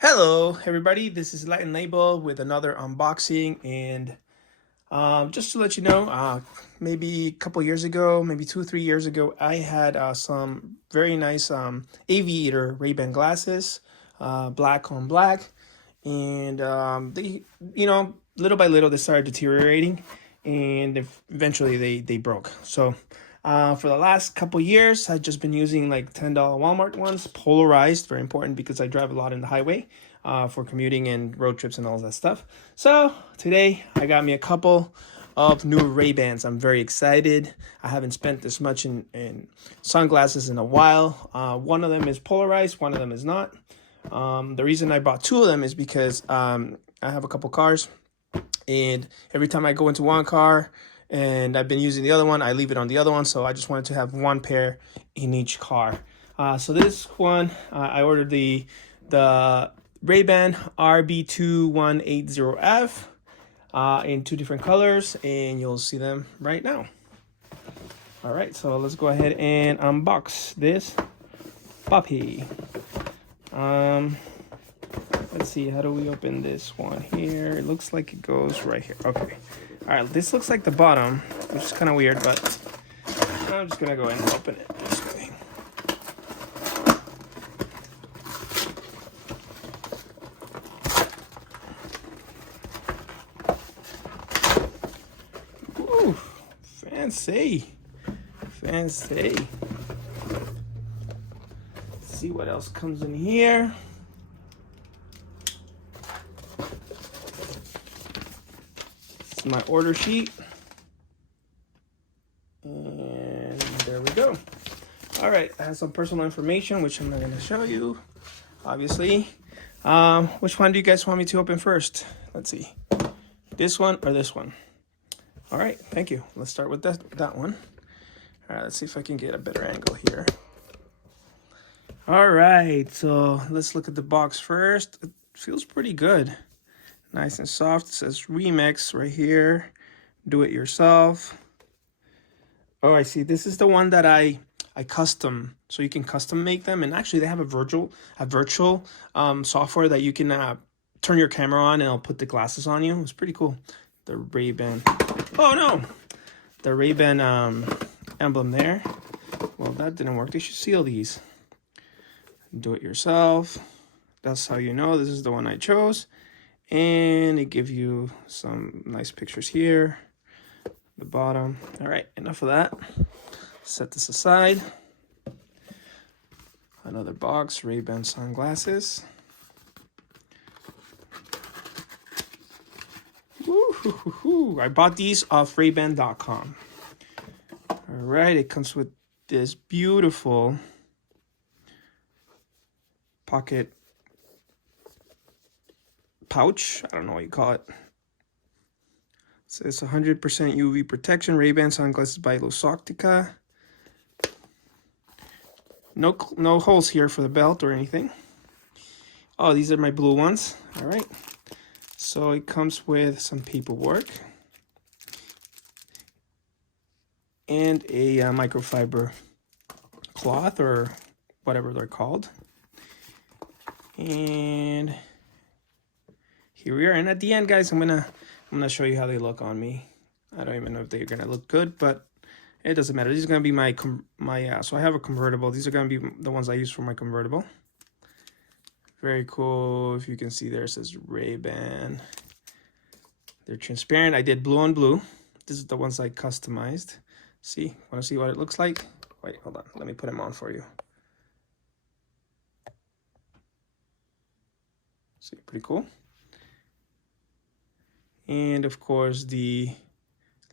Hello everybody, this is LatinLabel with another unboxing, and just to let you know, maybe a couple years ago, maybe 2 or 3 years ago, I had some very nice aviator RayBan glasses, black on black, and they, little by little they started deteriorating, and eventually they broke. So for the last couple years, I've just been using like $10 Walmart ones, polarized, very important because I drive a lot in the highway for commuting and road trips and all that stuff. So today I got me a couple of new Ray-Bans. I'm very excited. I haven't spent this much in sunglasses in a while. One of them is polarized, one of them is not. The reason I bought two of them is because I have a couple cars, and every time I go into one car and I've been using the other one, I leave it on the other one. So I just wanted to have one pair in each car. So this one, I ordered the RayBan RB2180F in two different colors, and you'll see them right now. All right, so let's go ahead and unbox this puppy. Let's see, how do we open this one here? It looks like it goes right here. Okay. All right, this looks like the bottom, which is kind of weird, but I'm just gonna go ahead and open it this way. Ooh, fancy. Fancy. Let's see what else comes in here. My order sheet, and there we go. All right, I have some personal information which I'm not going to show you, obviously. Which one do you guys want me to open first? Let's see, this one or this one? All right, thank you. Let's start with that one. All right, let's see if I can get a better angle here. All right, so let's look at the box first. It feels pretty good. Nice and soft. It says Remix right here. Do it yourself. Oh, I see. This is the one that I custom. So you can custom make them. And actually, they have a virtual software that you can turn your camera on and it'll put the glasses on you. It's pretty cool. The RayBan. Oh no, the RayBan emblem there. Well, that didn't work. They should seal these. Do it yourself. That's how you know this is the one I chose. And it gives you some nice pictures here, the bottom. All right, enough of that. Set this aside. Another box, RayBan sunglasses. Woo-hoo-hoo-hoo. I bought these off RayBan.com. All right, it comes with this beautiful pocket pouch. I don't know what you call it. It says 100% UV protection, RayBan sunglasses by Luxottica. No holes here for the belt or anything. Oh, these are my blue ones. All right. So it comes with some paperwork and a microfiber cloth or whatever they're called. And here we are, and at the end, guys, I'm gonna show you how they look on me. I don't even know if they're gonna look good, but it doesn't matter. These are gonna be my so I have a convertible. These are gonna be the ones I use for my convertible. Very cool. If you can see there, it says RayBan. They're transparent. I did blue on blue. This is the ones I customized. See, want to see what it looks like? Wait, hold on. Let me put them on for you. See, pretty cool. And of course, the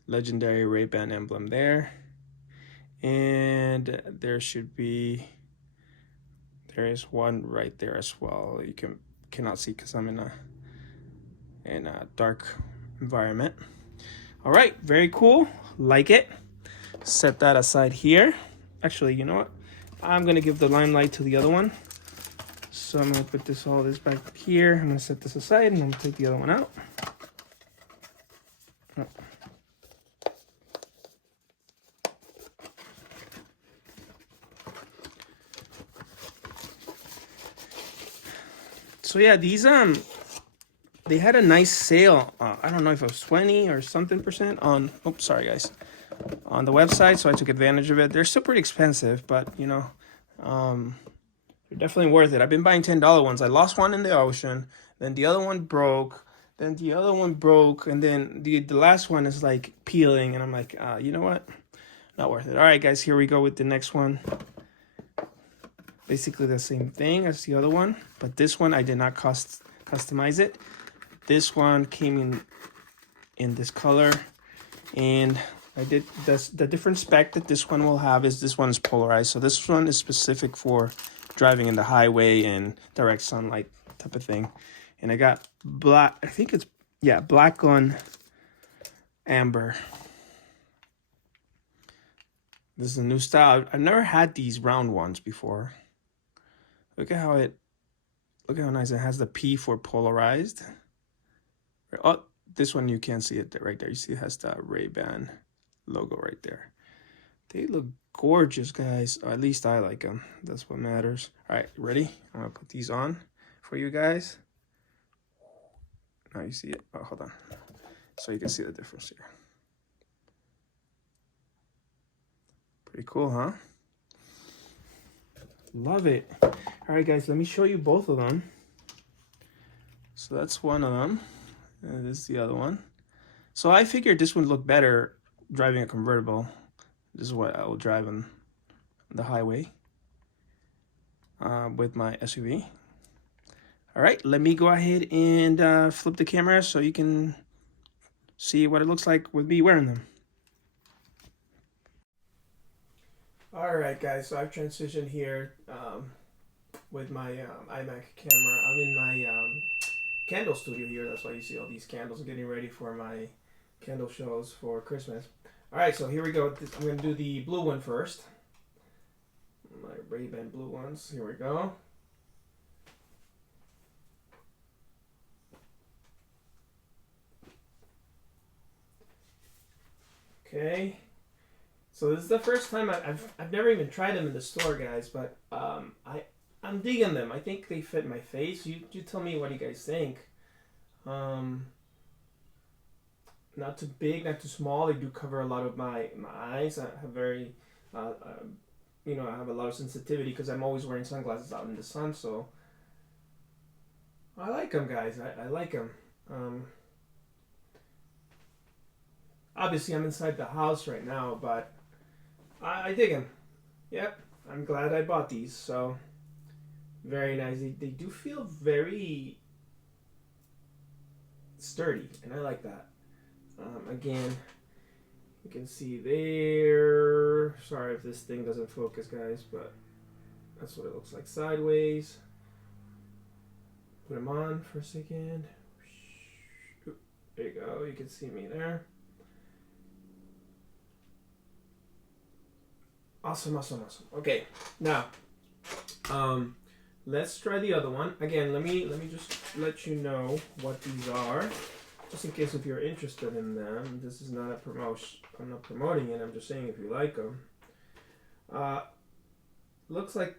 legendary RayBan emblem there. And there is one right there as well. You cannot see because I'm in a dark environment. All right, very cool. Like it. Set that aside here. Actually, you know what? I'm gonna give the limelight to the other one. So I'm gonna put all this back here. I'm gonna set this aside and I'm gonna take the other one out. So yeah, these they had a nice sale. I don't know if it was 20 or something percent on. Oops, sorry guys. On the website, so I took advantage of it. They're still pretty expensive, but you know, they're definitely worth it. I've been buying $10 ones. I lost one in the ocean, then the other one broke, then the other one broke, and then the last one is like peeling, and I'm like, you know what? Not worth it. All right, guys, here we go with the next one. Basically the same thing as the other one, but this one I did not customize it. This one came in this color, and I did the different spec that this one will have is this one is polarized. So this one is specific for driving in the highway and direct sunlight type of thing. And I got black, I think it's, yeah, black on amber. This is a new style. I've never had these round ones before. Look at how nice it has the P for polarized. Oh, this one you can't see it right there. You see it has the RayBan logo right there. They look gorgeous, guys. Or at least I like them. That's what matters. All right, ready? I'm gonna put these on for you guys. Now you see it. Oh, hold on. So you can see the difference here. Pretty cool, huh? Love it. All right, guys, let me show you both of them. So that's one of them, and this is the other one. So I figured this would look better driving a convertible. This is what I will drive on the highway with my SUV. All right, let me go ahead and flip the camera so you can see what it looks like with me wearing them. All right, guys, so I've transitioned here with my iMac camera. I'm in my candle studio here. That's why you see all these candles. I'm getting ready for my candle shows for Christmas. All right, so here we go. I'm going to do the blue one first. My RayBan blue ones. Here we go. Okay. So this is the first time I've never even tried them in the store, guys, but I'm digging them. I think they fit my face. You tell me what you guys think. Not too big, not too small. They do cover a lot of my eyes. I have very, you know, I have a lot of sensitivity because I'm always wearing sunglasses out in the sun. So I like them, guys. I like them. Obviously, I'm inside the house right now, but I dig them. Yep, I'm glad I bought these. So very nice. They do feel very sturdy, and I like that. Again, you can see there. Sorry if this thing doesn't focus, guys, but that's what it looks like sideways. Put them on for a second. There you go. You can see me there. Awesome, awesome, awesome. Okay, now let's try the other one. Again, let me just let you know what these are. Just in case if you're interested in them. This is not a promotion. I'm not promoting it. I'm just saying if you like them. Looks like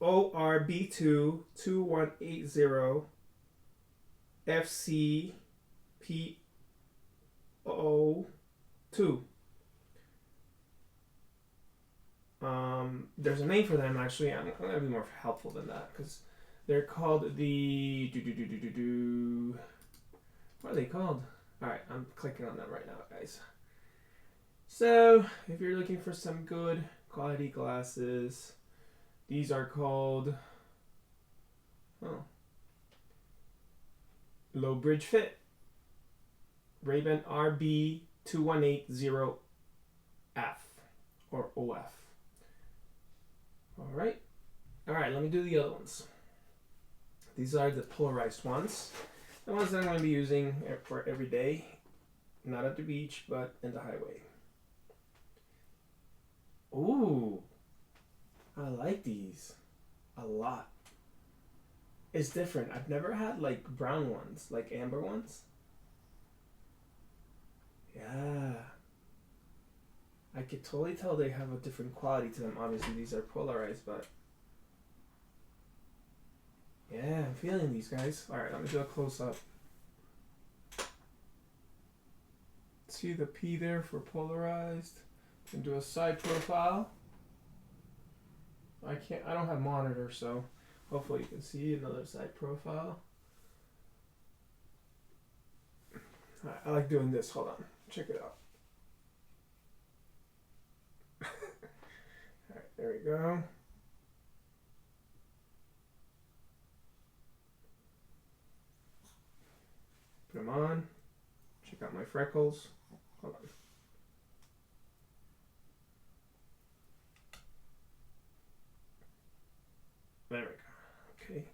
RB2180F FCPO2. There's a name for them actually. I'm gonna be more helpful than that because they're called the what are they called? Alright, I'm clicking on them right now, guys. So if you're looking for some good quality glasses, these are called Low Bridge Fit RayBan RB2180F or OF. Alright, let me do the other ones. These are the polarized ones. The ones that I'm going to be using for every day. Not at the beach, but in the highway. Ooh, I like these a lot. It's different. I've never had like brown ones, like amber ones. Yeah. I could totally tell they have a different quality to them. Obviously, these are polarized, but yeah, I'm feeling these guys. All right, let me do a close-up. See the P there for polarized. And do a side profile. I don't have monitor, so hopefully you can see another side profile. All right, I like doing this. Hold on, check it out. All right, there we go. Put them on. Check out my freckles. Hold on. There we go. Okay.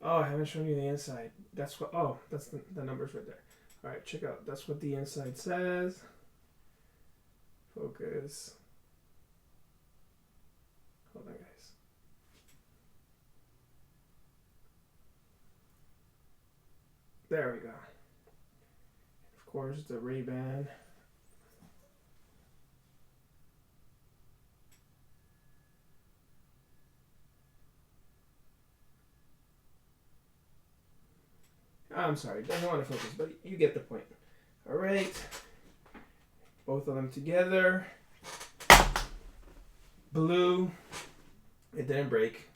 Oh, I haven't shown you the inside. That's what. Oh, that's the numbers right there. All right, check out. That's what the inside says. Focus. Hold on, guys. There we go. Of course, the RayBan. I'm sorry, doesn't want to focus, but you get the point. All right, both of them together. Blue, it didn't break.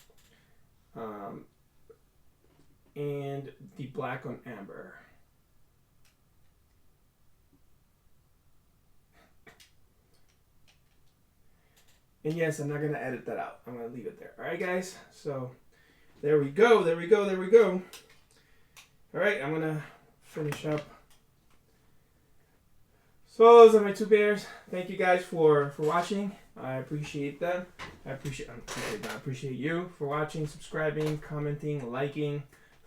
And the black on amber. And yes, I'm not going to edit that out. I'm going to leave it there. All right, guys. So there we go. There we go. There we go. All right, I'm going to finish up. So those are my two pairs. Thank you guys for watching. I appreciate that. I appreciate you for watching, subscribing, commenting, liking,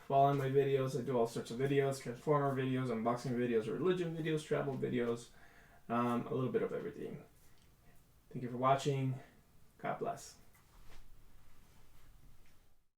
following my videos. I do all sorts of videos, transformer videos, unboxing videos, religion videos, travel videos, a little bit of everything. Thank you for watching. God bless.